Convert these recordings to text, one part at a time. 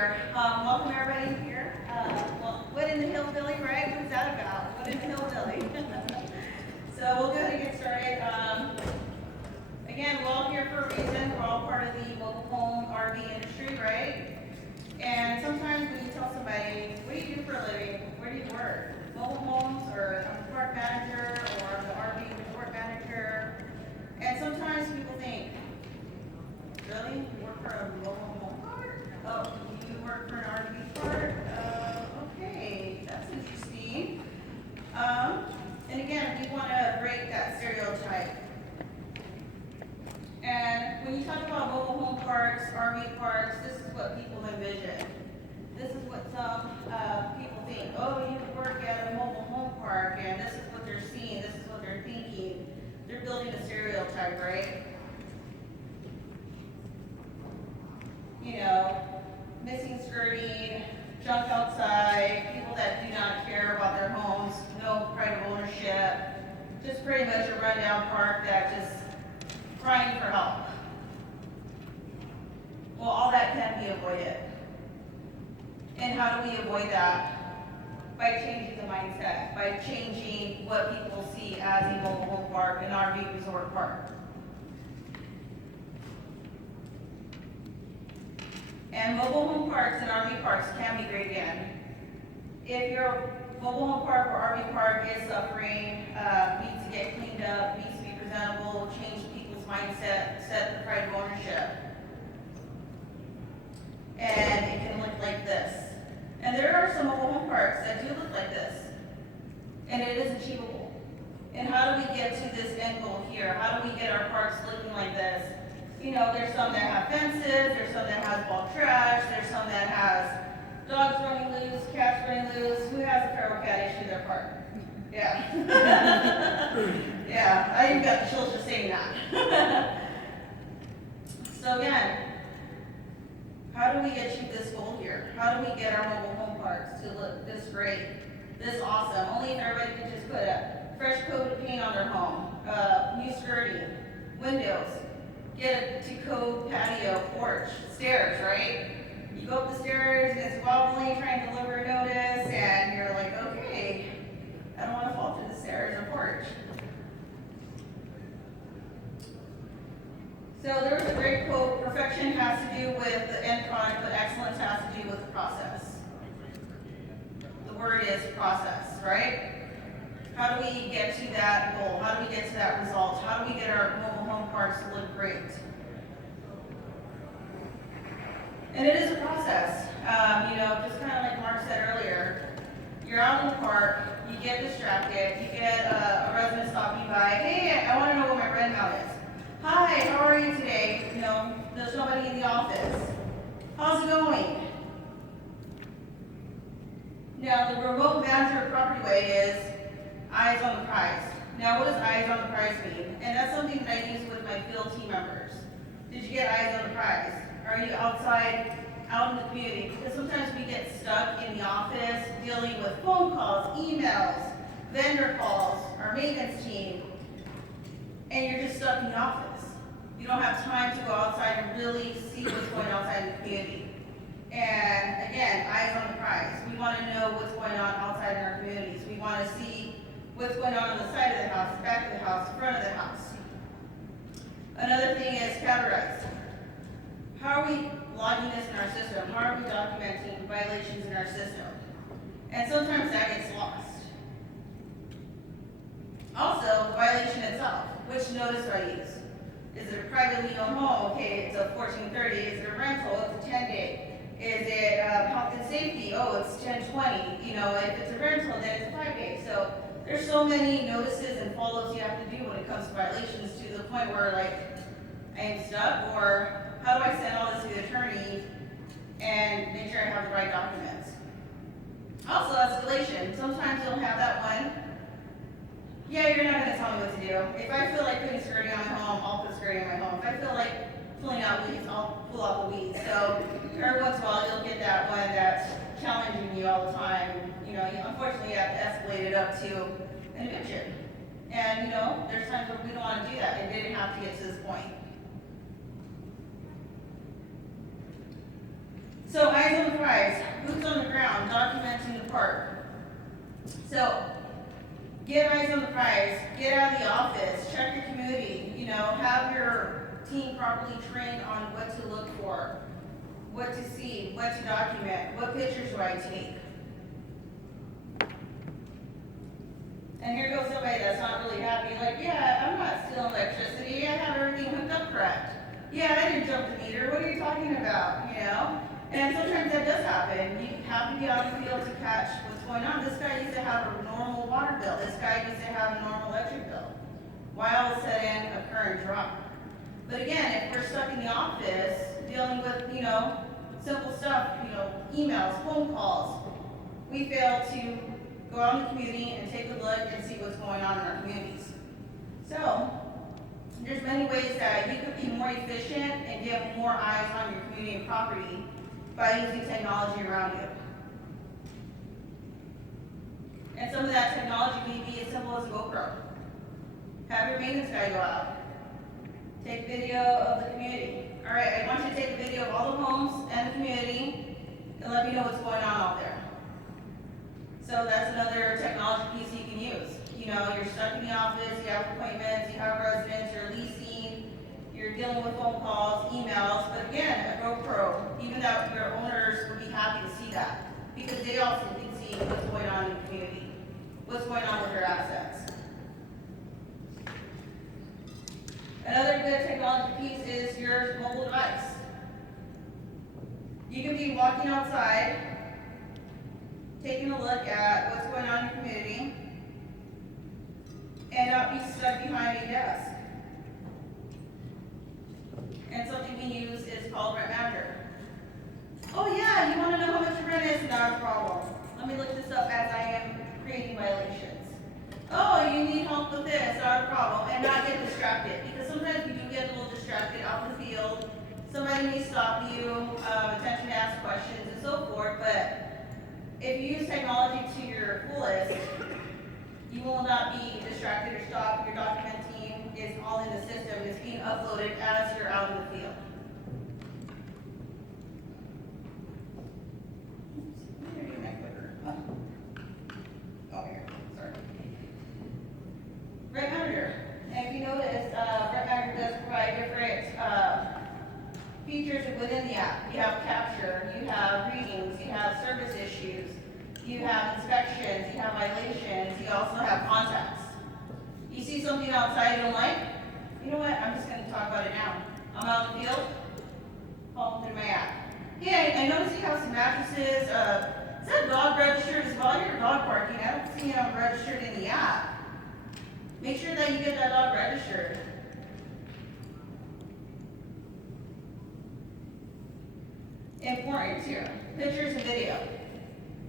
here. Welcome everybody here. Well, what in the Hillbilly, right? What's that about? What in the Hillbilly? So we'll go ahead and get started. Again, we're all here for a reason. We're all part of the mobile home RV industry, right? And sometimes when you tell somebody, what do you do for a living? Where do you work? Mobile homes, or I'm a park manager, or I'm the RV resort manager. And sometimes people think, really? You work for a mobile home park? Oh, you work for an RV park? Okay, that's interesting. And again, we want to break that stereotype. And when you talk about mobile home parks, RV parks, this is what people envision. This is what some people think. Oh, you work at a mobile home park, and this is what they're seeing, this is what they're thinking. They're building a stereotype, right? You know, missing skirting, junk outside, people that do not care about their homes, no pride of ownership, just pretty much a rundown park that just crying for help. Well, all that can be avoided. And how do we avoid that? By changing the mindset, by changing what people see as a mobile home park, an RV resort park. And mobile home parks and RV parks can be great again. If your mobile home park or RV park is suffering, needs to get cleaned up, needs to be presentable, change people's mindset, set the pride of ownership. And it can look like this. And there are some mobile home parks that do look like this. And it is achievable. And how do we get to this end goal here? How do we get our parks looking like this? You know, there's some that have fences, there's some that has bulk trash, there's some that has dogs running loose, cats running loose. Who has a feral cat issue in their park? Yeah. Yeah, I even got chills just saying that. So again, how do we achieve this goal here? How do we get our mobile home parks to look this great, this awesome? Only if everybody could just put a fresh coat of paint on their home, new skirting, windows, get a to-code patio, porch, stairs, right? You go up the stairs and it's wobbly, trying to deliver a notice, and you're like, okay, I don't want to fall through the stairs or porch. So there was a great quote, perfection has to do with the end product, but excellence has to do with the process. The word is process, right? How do we get to that goal? How do we get to that result? How do we get our mobile home parks to look great? And it is a process. You know, just kind of like Mark said earlier, you're out in the park, you get distracted, you get a resident stopping by, hey, I want to know what my red mount is. Hi, how are you today? You know, there's nobody in the office. How's it going? Now, the remote manager property way is eyes on the prize. Now, what does eyes on the prize mean? And that's something that I use with my field team members. Did you get eyes on the prize? Are you outside, out in the community? Because sometimes we get stuck in the office dealing with phone calls, emails, vendor calls, our maintenance team, and you're just stuck in the office. You don't have time to go outside and really see what's going on outside in the community. And again, eyes on the prize. We want to know what's going on outside in our communities. We want to see what's going on the side of the house, the back of the house, the front of the house. Another thing is categorized. How are we logging this in our system? How are we documenting violations in our system? And sometimes that gets lost. Also, the violation itself. Which notice do I use? Is it a privately owned home? Okay, it's a 1430. Is it a rental? It's a 10-day. Is it health and safety? Oh, it's 1020. You know, if it's a rental, then it's 5 days. So there's so many notices and follow-ups you have to do when it comes to violations, to the point where, like, I am stuck, or how do I send all this to the attorney and make sure I have the right documents? Also, escalation. Sometimes you'll have that one. Yeah, you're not going to tell me what to do. If I feel like putting skirting on my home, I'll put skirting on my home. If I feel like pulling out weeds, I'll pull out the weeds. So every once in a while, you'll get that one that's challenging you all the time. You know, unfortunately, you have to escalate it up to an eviction. And, you know, there's times where we don't want to do that. It didn't have to get to this point. So eyes on the prize, boots on the ground, documenting the park. So, get eyes on the prize, get out of the office, check your community, have your team properly trained on what to look for, what to see, what to document, what pictures do I take. And here goes somebody that's not really happy, like, yeah, I'm not stealing electricity, I have everything hooked up correct. Yeah, I didn't jump the meter, what are you talking about, And sometimes that does happen. You have to be on the field to catch what's going on. This guy used to have a normal water bill. This guy used to have a normal electric bill. Why all of a sudden a current drop? But again, if we're stuck in the office dealing with, simple stuff, emails, phone calls, we fail to go out in the community and take a look and see what's going on in our communities. So, there's many ways that you could be more efficient and get more eyes on your community and property by using technology around you. And some of that technology may be as simple as a GoPro. Have your maintenance guy go out. Take video of the community. All right, I want you to take a video of all the homes and the community and let me know what's going on out there. So that's another technology piece you can use. You're stuck in the office, you have appointments, you have residents, you're leasing, you're dealing with phone calls, emails, but again, a GoPro, even though your owners would be happy to see that, because they also can see what's going on in the community, what's going on with their assets. Another good technology piece is your mobile device. You can be walking outside, taking a look at what's going on in your community, and not be stuck behind a desk. And something we use is called Rent Manager. Oh yeah, you want to know how much your rent is? Not a problem. Let me look this up as I am creating violations. Oh, you need help with this? Not a problem. And not get distracted, because sometimes we do get a little distracted out in the field. Somebody may stop you, attention to ask questions and so forth, but if you use technology to your fullest, you will not be distracted or stopped. Your documenting is all in the system. It's being uploaded as you're out in the field. Oh, here. Sorry. Rent Manager. And if you notice, Rent Manager does provide different features within the app. You have capture, you have readings, you have service issues, you have inspections, you have violations, you also have contacts. You see something outside you don't like? You know what? I'm just going to talk about it now. I'm out in the field, call through my app. Hey, I noticed you have some mattresses. Is that dog registered as well? You're dog parking. I don't see it registered in the app. Make sure that you get that dog registered. Important here, pictures and video.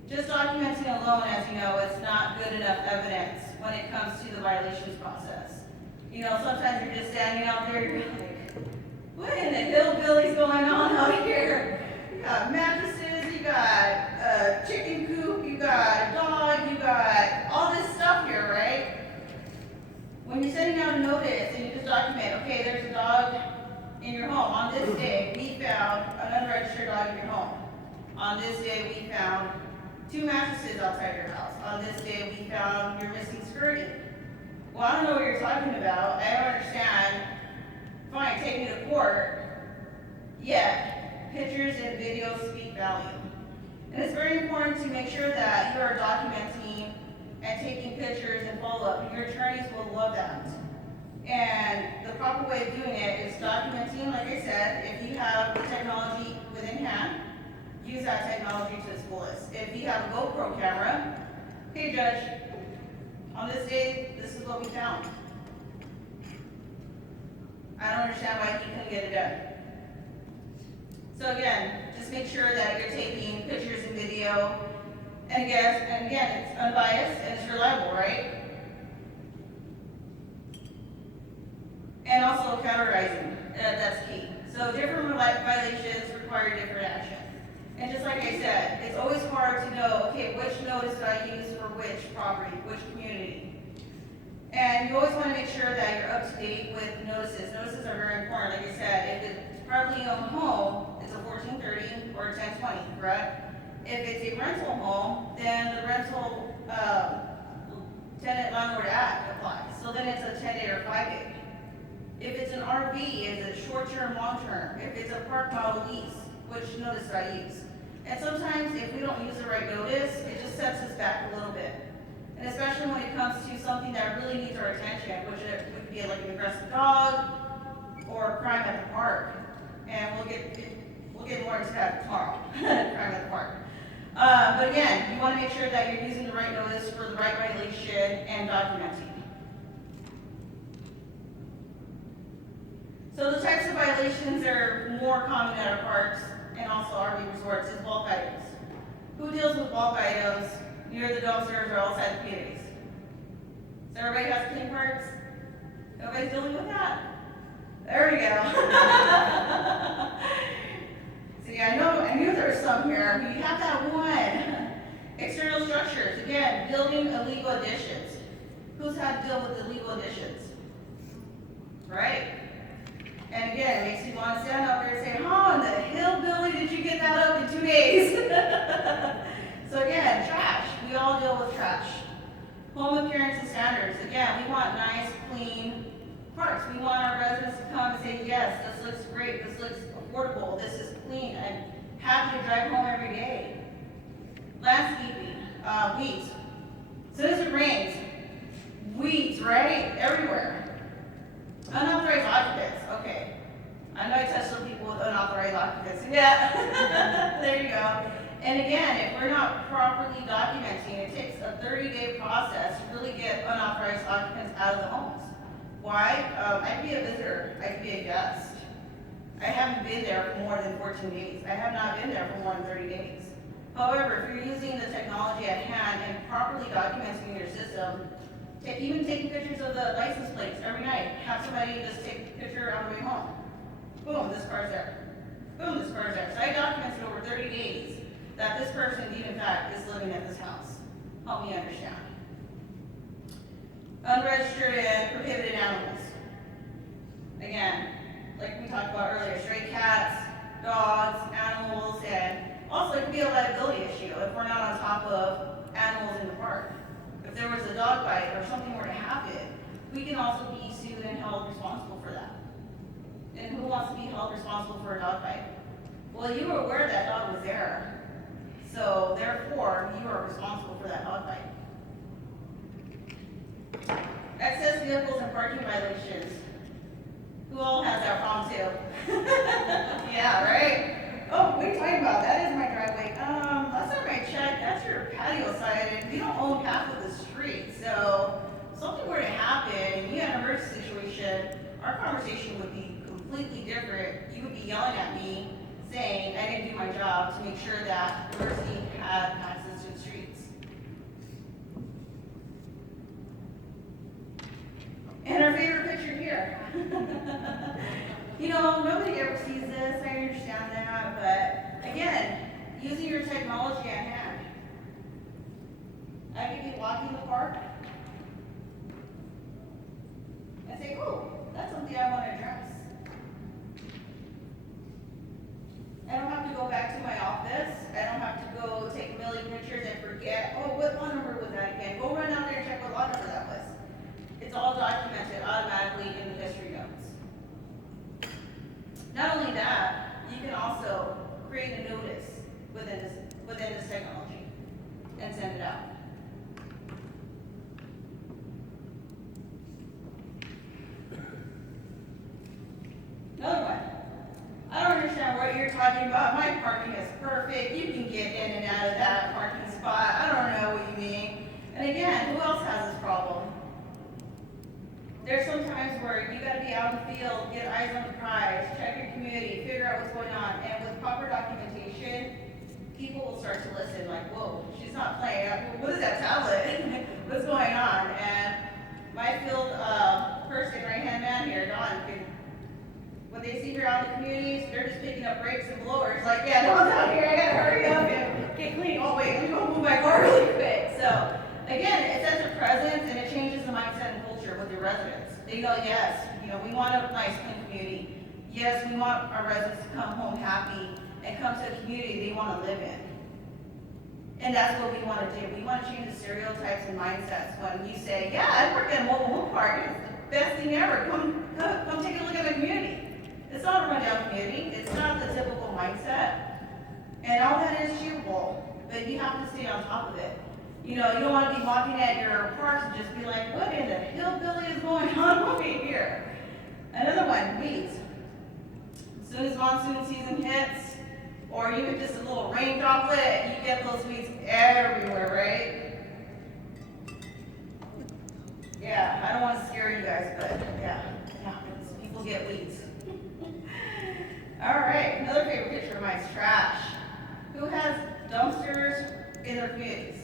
Just documenting alone, as you know, is not good enough evidence when it comes to the violations process. Sometimes you're just standing out there, you're like, what in the hillbilly's going on out here? You got mattresses, you got a chicken coop, you got a dog, you got all this stuff here, right? When you're sending out a notice and you just document, okay, there's a dog in your home. On this day, we found an unregistered dog in your home. On this day, we found 2 mattresses outside your house. On this day, we found your missing skirting. Well, I don't know what you're talking about. I don't understand. Fine, take me to court. Yet, pictures and videos speak value. And it's very important to make sure that you are documenting and taking pictures and follow-up. Your attorneys will love that. And the proper way of doing it is documenting, like I said, if you have the technology within hand, use that technology to its fullest. If you have a GoPro camera, hey judge, on this day, this is what we found. I don't understand why he couldn't get it done. So again, just make sure that you're taking pictures and video, and again, it's unbiased and it's reliable, right? And also categorizing, that's key. So different violations require different action. And just like I said, it's always hard to know, okay, which notice do I use for which property, which community? And you always want to make sure that you're up to date with notices. Notices are very important. Like I said, if it's privately owned home, it's a 1430 or a 1020, correct? If it's a rental home, then the rental tenant landlord act applies. So then it's a 10-day or 5-day. If it's an RV, is it short-term, long-term? If it's a park model lease, which notice do I use? And sometimes if we don't use the right notice, it just sets us back a little bit. And especially when it comes to something that really needs our attention, which it would be like an aggressive dog or crime at the park. And we'll get more into that tomorrow, crime at the park. But again, you want to make sure that you're using the right notice for the right violation and documenting. So the types of violations that are more common at our parks and also RV resorts is bulk items. Who deals with bulk items near the dumpsters or outside the communities? So everybody has clean parks? Nobody's dealing with that? There we go. See, I knew there was some here, but you have that one. External structures, again, building illegal additions. Who's had to deal with illegal additions? Right? And again, it makes you want to stand up there and say, how in the hillbilly did you get that up in 2 days? So again, trash. We all deal with trash. Home appearance and standards. Again, we want nice, clean parks. We want our residents to come and say, yes, this looks great, this looks affordable, this is clean. I'm happy to drive home every day. Landscaping, weeds. As soon as it rains, weeds, right? Everywhere. Unauthorized occupants, okay. I know I touched some people with unauthorized occupants. Yeah, there you go. And again, if we're not properly documenting, it takes a 30-day process to really get unauthorized occupants out of the homes. Why? I could be a visitor, I could be a guest. I haven't been there for more than 14 days. I have not been there for more than 30 days. However, if you're using the technology at hand and properly documenting your system, even taking pictures of the license plates every night. Have somebody just take a picture on the way home. Boom, this car's there. Boom, this car's there. So I documented over 30 days that this person, indeed, in fact, is living at this house. Help me understand. Unregistered and prohibited animals. Again, like we talked about earlier, stray cats, dogs, animals, and also it could be a liability issue if we're not on top of animals in the park. If there was a dog bite or something were to happen, we can also be sued and held responsible for that. And who wants to be held responsible for a dog bite? Well, you were aware that dog was there. So therefore, you are responsible for that dog bite. Excess vehicles and parking violations. Who all has that problem too? Yeah, right? Oh, what are you talking about? That is my driveway. Last time I checked, that's your patio side, and we don't own half of the street. So if something were to happen, and you had an emergency situation, our conversation would be completely different. You would be yelling at me, saying I didn't do my job to make sure that the university had access to the streets. And our favorite picture here. You know, nobody ever sees this, I understand that, but again, using your technology at hand. I could be walking the park and say, oh, that's something I want to address. I don't have to go back to my office. I don't have to go take a million pictures and forget, oh, what law number was that again? Go run out there and check what law number that was. It's all documented automatically in the history notes. Not only that, you can also create a notice within this technology and send it out. Another one. I don't understand what you're talking about. My parking is perfect. You can get in and out of that parking spot. I don't know what you mean. And again, who else has this problem? There's some times where you gotta be out in the field, get eyes on the prize, check your community, figure out what's going on. And with proper documentation, people will start to listen like, whoa, she's not playing. What is that tablet? What's going on? And my field person, right-hand man here, Don, when they see her out in the communities, they're just picking up brakes and blowers. Like, yeah, no one's out here. I gotta hurry up and get clean. Oh wait, let me go move my car really quick. So again, it sets a presence and it changes the mindset and culture with your residents. They know, yes, we want a nice, clean community. Yes, we want our residents to come home happy and come to a community they want to live in. And that's what we want to do. We want to change the stereotypes and mindsets. When you say, yeah, I work at a mobile home park, it's the best thing ever. Come take a look at the community. It's not a rundown community. It's not the typical mindset. And all that is achievable, but you have to stay on top of it. You know, you don't want to be walking at your parks and just be like, what in the hillbilly is going on over here? Another one, weeds. As soon as monsoon season hits, or even just a little rain droplet, you get those weeds everywhere, right? Yeah, I don't want to scare you guys, but yeah, it happens. People get weeds. All right, another favorite picture of mine is trash. Who has dumpsters in their communities?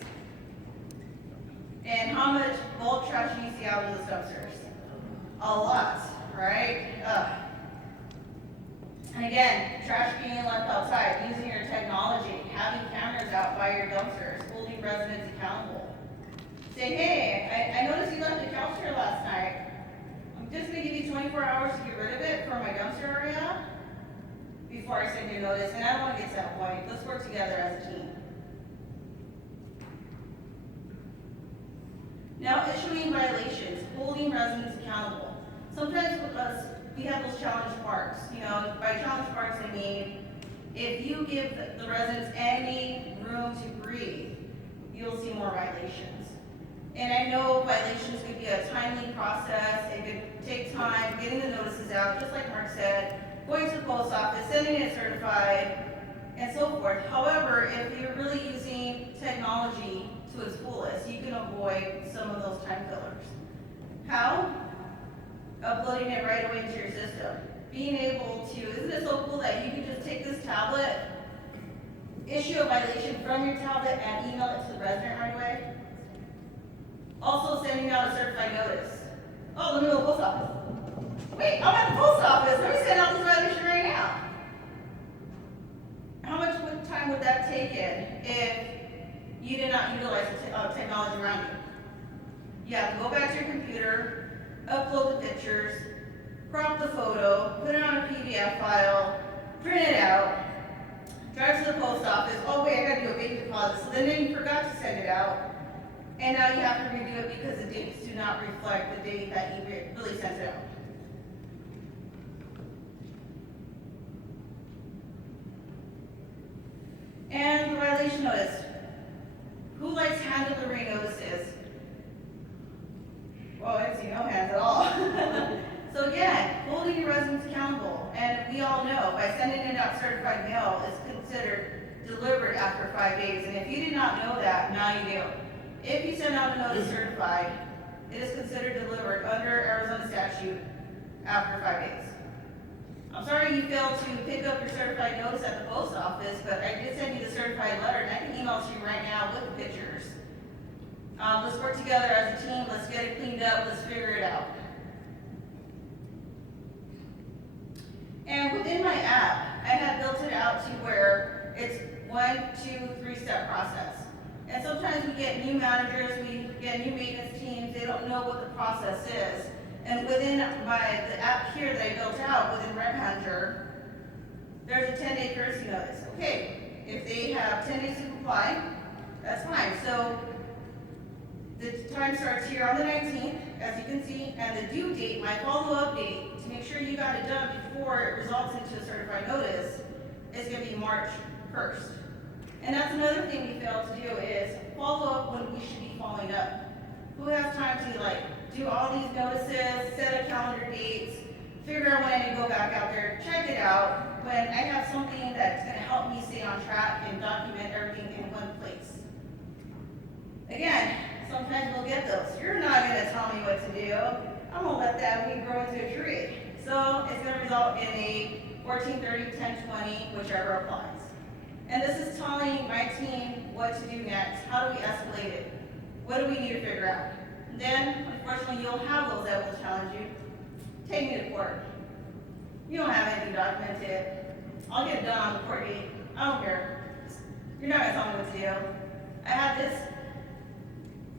And how much bulk trash do you see out of those dumpsters? A lot, right? And again, trash being left outside, using your technology, having cameras out by your dumpsters, holding residents accountable. Say, hey, I noticed you left the couch here last night. I'm just gonna give you 24 hours to get rid of it for my dumpster area before I send you a notice, and I don't wanna get to that point. Let's work together as a team. Now, issuing violations, holding residents accountable. Sometimes with us, we have those challenge parks. You know, by challenge parks, I mean, if you give the residents any room to breathe, you'll see more violations. And I know violations could be a timely process. It could take time, getting the notices out, just like Mark said, going to the post office, sending it certified, and so forth. However, if you're really using technology to its fullest, you can avoid some of those time killers. How? Uploading it right away into your system. Being able to, isn't it so cool that you can just take this tablet, issue a violation from your tablet and email it to the resident right away? Also sending out a certified notice. Oh, let me go to the post office. Wait, I'm at the post office. Let me send out this violation right now. How much time would that take if you did not utilize the technology around you? You have to go back to your computer, upload the pictures, crop the photo, put it on a PDF file, print it out, drive to the post office. Oh wait, I gotta do a bank deposit. So then you forgot to send it out. And now you have to redo it because the dates do not reflect the date that you really sent it out. And the violation notice. Who likes hand delivery notices? Well, I didn't see no hands at all. So again, holding your residents accountable. And we all know by sending it out certified mail is considered delivered after 5 days. And if you did not know that, now you do. If you send out a notice certified, it is considered delivered under Arizona statute after 5 days. I'm sorry you failed to pick up your certified notice at the post office, but I did send you the certified letter, and I can email it to you right now with the pictures. Let's work together as a team. Let's get it cleaned up. Let's figure it out. And within my app, I have built it out to where it's 1, 2, 3-step process. And sometimes we get new managers, we get new maintenance teams, they don't know what the process is. And within the app here that I built out, within Rec Manager, there's a 10-day courtesy notice. Okay, if they have 10 days to comply, that's fine. So the time starts here on the 19th, as you can see, and the due date, my follow-up date, to make sure you got it done before it results into a certified notice, is going to be March 1st. And that's another thing we fail to do is follow up when we should be following up. Who has time to do all these notices, set a calendar dates, figure out when I need to go back out there, check it out, when I have something that's going to help me stay on track and document everything in one place. Again, sometimes we'll get those. You're not going to tell me what to do. I'm going to let that weed grow into a tree. So it's going to result in a 1430, 1020, whichever applies. And this is telling my team what to do next. How do we escalate it? What do we need to figure out? And then, unfortunately, you'll have those that will challenge you. Take me to court. You don't have anything documented. I'll get it done on the court date. I don't care. You're not going to tell me what to do. I have this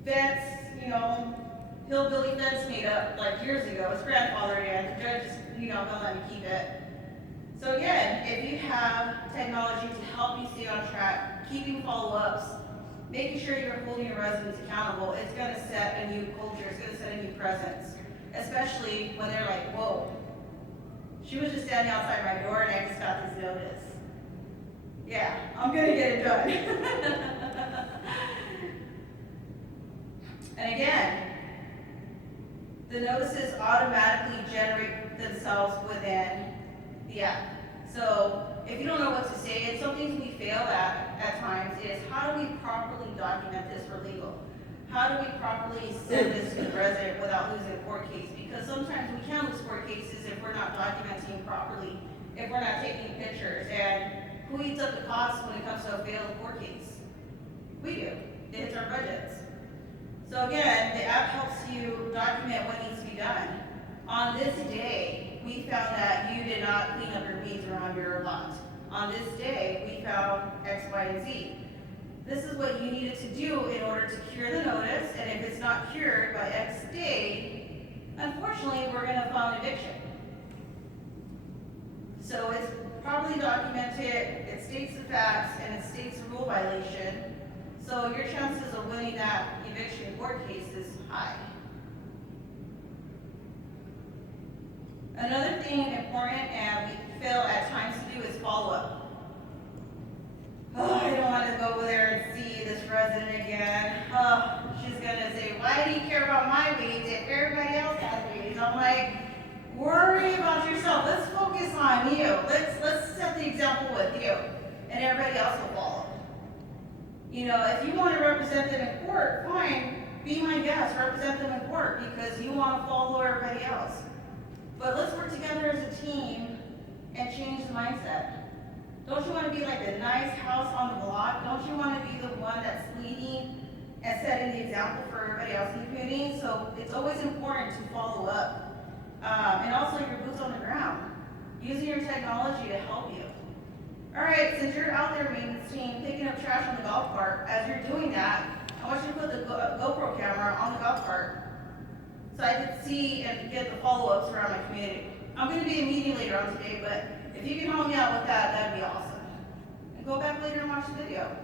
fence, hillbilly fence made up years ago. It's grandfathered in. The judge just, don't let me keep it. So again, if you have technology to help you stay on track, keeping follow-ups, Making sure you're holding your residents accountable, it's gonna set a new culture, it's gonna set a new presence. Especially when they're like, whoa, she was just standing outside my door and I just got this notice. Yeah, I'm gonna get it done. And again, the notices automatically generate themselves within the app. So if you don't know what to say, and some things we fail at times is how do we properly document this for legal? How do we properly send this to the resident without losing a court case? Because sometimes we can lose court cases if we're not documenting properly, if we're not taking pictures. And who eats up the cost when it comes to a failed court case? We do. It hits our budgets. So again, the app helps you document what needs to be done. On this day, we found that you did not clean up your weeds around your lot. On this day, we found X, Y, and Z. This is what you needed to do in order to cure the notice, and if it's not cured by X day, unfortunately, we're gonna file an eviction. So it's properly documented, it states the facts, and it states the rule violation. So your chances of winning that eviction court case is high. Another thing important and we fail at times to do is follow up. Oh, I don't want to go over there and see this resident again. Oh, she's gonna say, why do you care about my weeds if everybody else has weeds? I'm like, worry about yourself. Let's focus on you. Let's set the example with you, and everybody else will follow. You know, if you want to represent them in court, fine. Be my guest, represent them in court because you want to follow everybody else. But let's work together as a team and change the mindset. Don't you want to be like the nice house on the block? Don't you want to be the one that's leading and setting the example for everybody else in the community? So it's always important to follow up. And also your boots on the ground. Using your technology to help you. All right, since you're out there, maintenance team, picking up trash on the golf cart, as you're doing that, I want you to put the GoPro camera on the golf cart so I can see and get the follow-ups around my community. I'm going to be in a meeting later on today, but if you can help me out with that, that'd be awesome. And go back later and watch the video.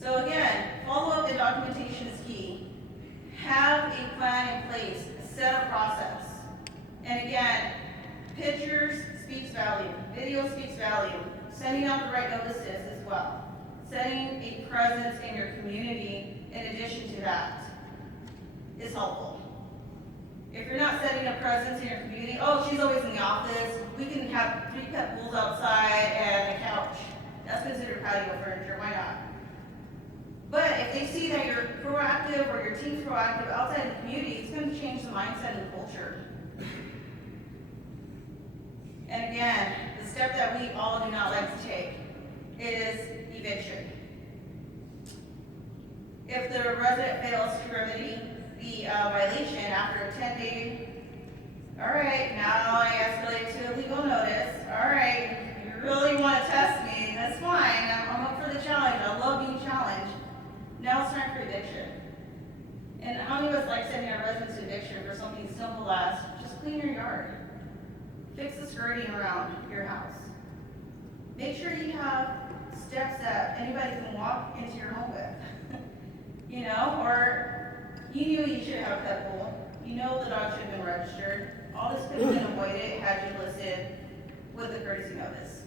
So again, follow-up and documentation is key. Have a plan in place, set a process. And again, pictures speaks value, video speaks value, sending out the right notices as well. Setting a presence in your community in addition to that is helpful. If you're not setting a presence in your community, oh, she's always in the office, we can have 3 pet pools outside and a couch. That's considered patio furniture, why not? But if they see that you're proactive or your team's proactive outside of the community, it's going to change the mindset and the culture. And again, the step that we all do not like to take is eviction. If the resident fails to remedy the violation after a 10-day, all right, now I escalate to a legal notice. All right, you really want to test me, that's fine. I'm up for the challenge. I love being challenged. Now it's time for eviction. And how many of us like sending our residents to eviction for something simple as just clean your yard? Fix the skirting around your house. Make sure you have steps that anybody can walk into your home with. You know, or you knew you should have a pet pool. You know the dog should have been registered. All this could have been avoided had you listed with a courtesy notice.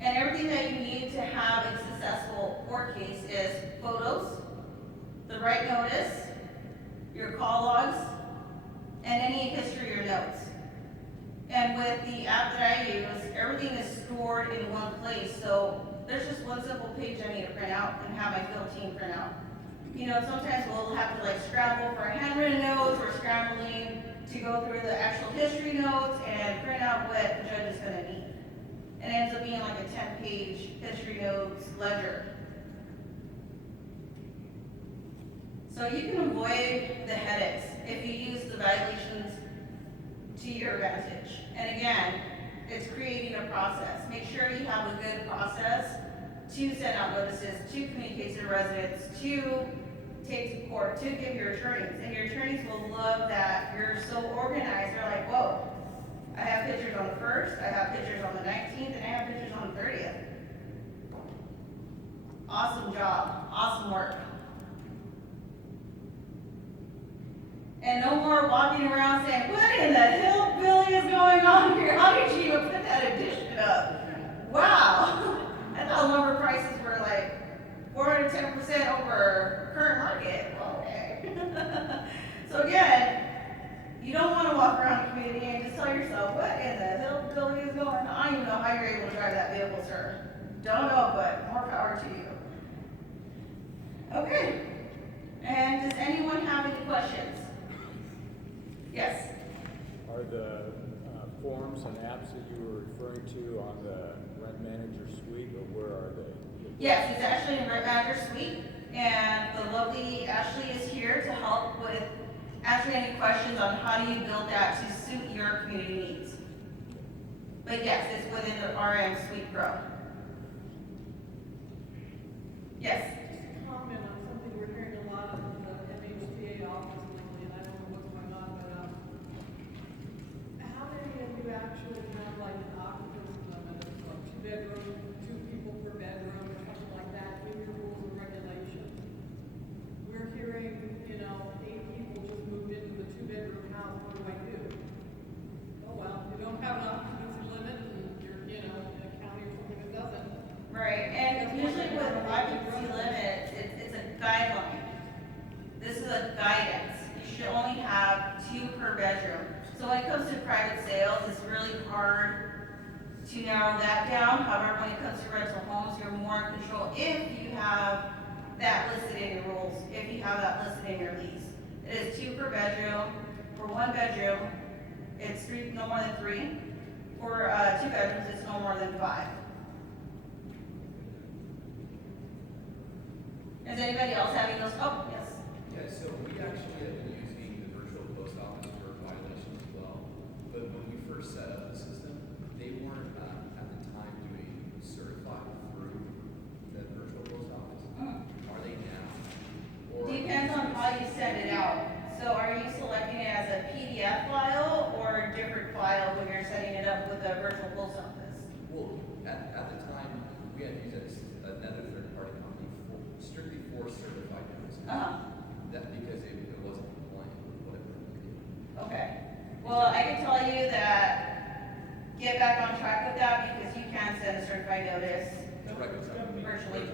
And everything that you need to have a successful court case is photos, the right notice, your call logs, and any history or notes. And with the app that I use, everything is stored in one place. So there's just one simple page I need to print out and have my field team print out. You know, sometimes we'll have to like scramble for handwritten notes or scrambling to go through the actual history notes and print out what the judge is going to need. And it ends up being like a 10-page history notes ledger. So you can avoid the headaches if you use the violations to your advantage. And again, it's creating a process. Make sure you have a good process to send out notices, to communicate to the residents, to take to court, to give your attorneys. And your attorneys will love that you're so organized. They're like, whoa, have pictures on the 1st, I have pictures on the 19th, and I have pictures on the 30th. Awesome job, awesome work. And no more walking around saying, what in the hillbilly is going on here? How did you even put that addition up? Wow. I thought lumber prices were like 410% over current market. Well, okay. So again, you don't want to walk around the community and just tell yourself, what in the hillbilly is going on? I don't even know how you're able to drive that vehicle, sir. Don't know, but more power to you. Okay. And does anyone have any questions? Yes. Are the forms and apps that you were referring to on the Rent Manager Suite, or where are they? Yes, it's actually in Rent Manager Suite, and the lovely Ashley is here to help with answering any questions on how do you build that to suit your community needs. But yes, it's within the RM Suite Pro. Yes. Comment on something we're hearing a lot of in the MHTA office lately, and I don't know what's going on, but how many of you actually have like an occupancy limit of 2 bedroom, 2 people per bedroom, or something like that in your rules and regulations? We're hearing, 8 people just moved into the 2-bedroom house. What do I do? Oh well, you don't have an occupancy limit, and you're, in a county or something that doesn't. Right, and usually with occupancy limits, it's a guideline. This is a guidance. You should only have 2 per bedroom. So when it comes to private sales, it's really hard to narrow that down. However, when it comes to rental homes, you're more in control if you have that listed in your rules, if you have that listed in your lease. It is 2 per bedroom. For 1 bedroom, it's 3, no more than 3. For 2 bedrooms, it's no more than 5. Is anybody else having those? Oh, yes. Yeah, so we actually have been using the virtual post office for violations as well. But when we first set up the system, they weren't at the time doing certified through the virtual post office. Are they now? Or Depends on how you send it out. So are you selecting it as a PDF file or a different file when you're setting it up with a virtual post office? Well, at the time, we had used another third-party company strictly for certified notices. That because it wasn't compliant with whatever it was doing. Okay. Well, I can tell you that get back on track with that because you can send a certified notice virtually.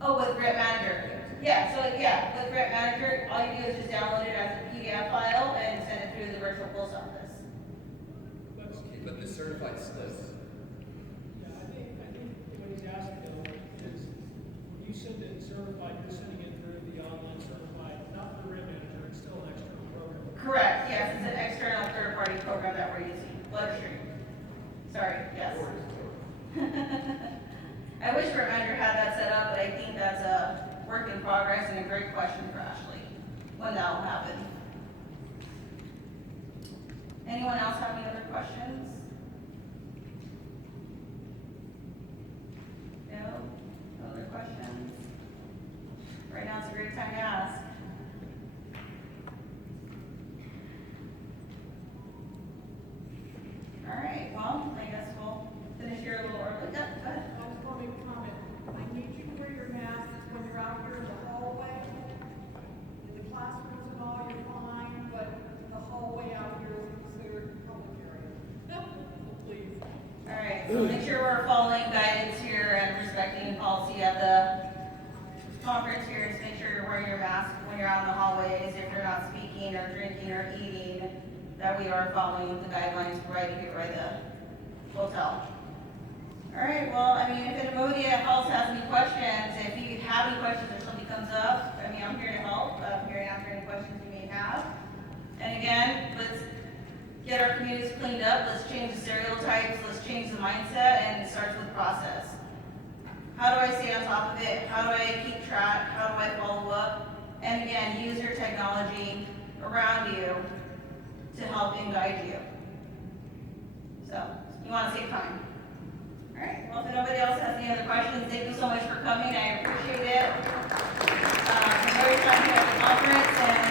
Oh, with Rent Manager. Yeah, so yeah, with Rent Manager, all you do is just download it as a PDF file and send it through the virtual post office. Okay, but the certified slip. Yeah, I think what he's asking though is, when you send it certified, you're sending it through the online certified, not the Rent Manager, it's still an external program. Correct, yes, it's an external third-party program that we're using, Bloodstream. Sorry, yes. I wish Rent Manager had that set up, but I think that's a work in progress and a great question for Ashley, when that will happen. Anyone else have any other questions? No? No other questions? Right now it's a great time to ask. All right, well, I guess we'll finish here a little early. Go ahead. I just want to make a comment. I need you to wear your masks when you're out here in the hallway. In the classrooms and all, you're fine, but the hallway out here is considered public area. Please. All right, so make sure we're following guidance here and respecting policy at the conference here. Just make sure you're wearing your mask when you're out in the hallways, if you're not speaking or drinking or eating, that we are following the guidelines provided here by the hotel. All right, well, I mean, if anybody else has any questions, if you have any questions or something comes up, I mean, I'm here to help. I'm here to answer any questions you may have. And again, let's get our communities cleaned up. Let's change the stereotypes. Let's change the mindset, and it starts with process. How do I stay on top of it? How do I keep track? How do I follow up? And again, use your technology around you to help and guide you. So, you want to save time. All right, well, if nobody else has any other questions, thank you so much for coming. I appreciate it. I'm very excited at the conference, and